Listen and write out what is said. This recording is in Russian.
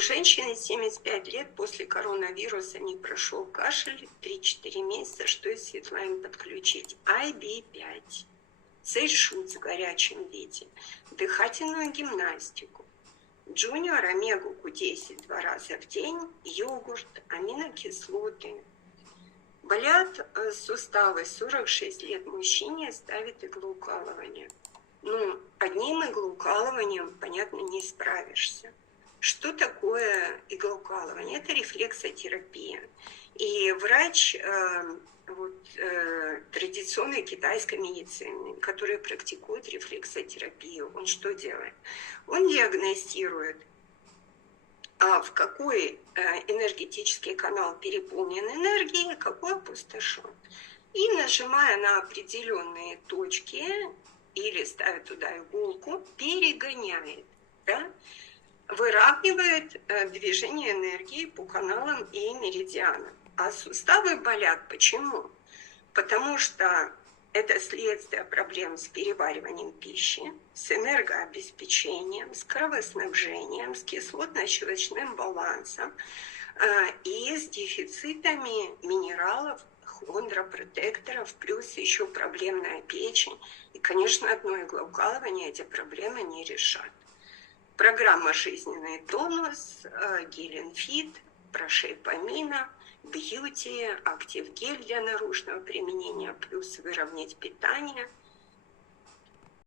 У женщины 75 лет после коронавируса не прошел кашель 3-4 месяца, что из Светлане подключить? IB5, сейшут в горячем виде, дыхательную гимнастику, Джуниор омегу Q10 2 раза в день, йогурт, аминокислоты. Болят суставы, 46 лет мужчине ставит иглоукалывание. Ну, одним иглоукалыванием, понятно, не справишься. Что такое иглоукалывание? Это рефлексотерапия. И врач традиционной китайской медицины, который практикует рефлексотерапию, он что делает? Он диагностирует, в какой энергетический канал переполнен энергией, какой опустошен. И нажимая на определенные точки или ставя туда иголку, перегоняет, да? Выравнивает движение энергии по каналам и меридианам. А суставы болят почему? Потому что это следствие проблем с перевариванием пищи, с энергообеспечением, с кровоснабжением, с кислотно-щелочным балансом и с дефицитами минералов, хондропротекторов, плюс еще проблемная печень. И, конечно, одно иглоукалывание эти проблемы не решат. Программа «Жизненный тонус», Геленфит, Прошейпамина, Бьюти, Актив Гель для наружного применения, плюс выровнять питание,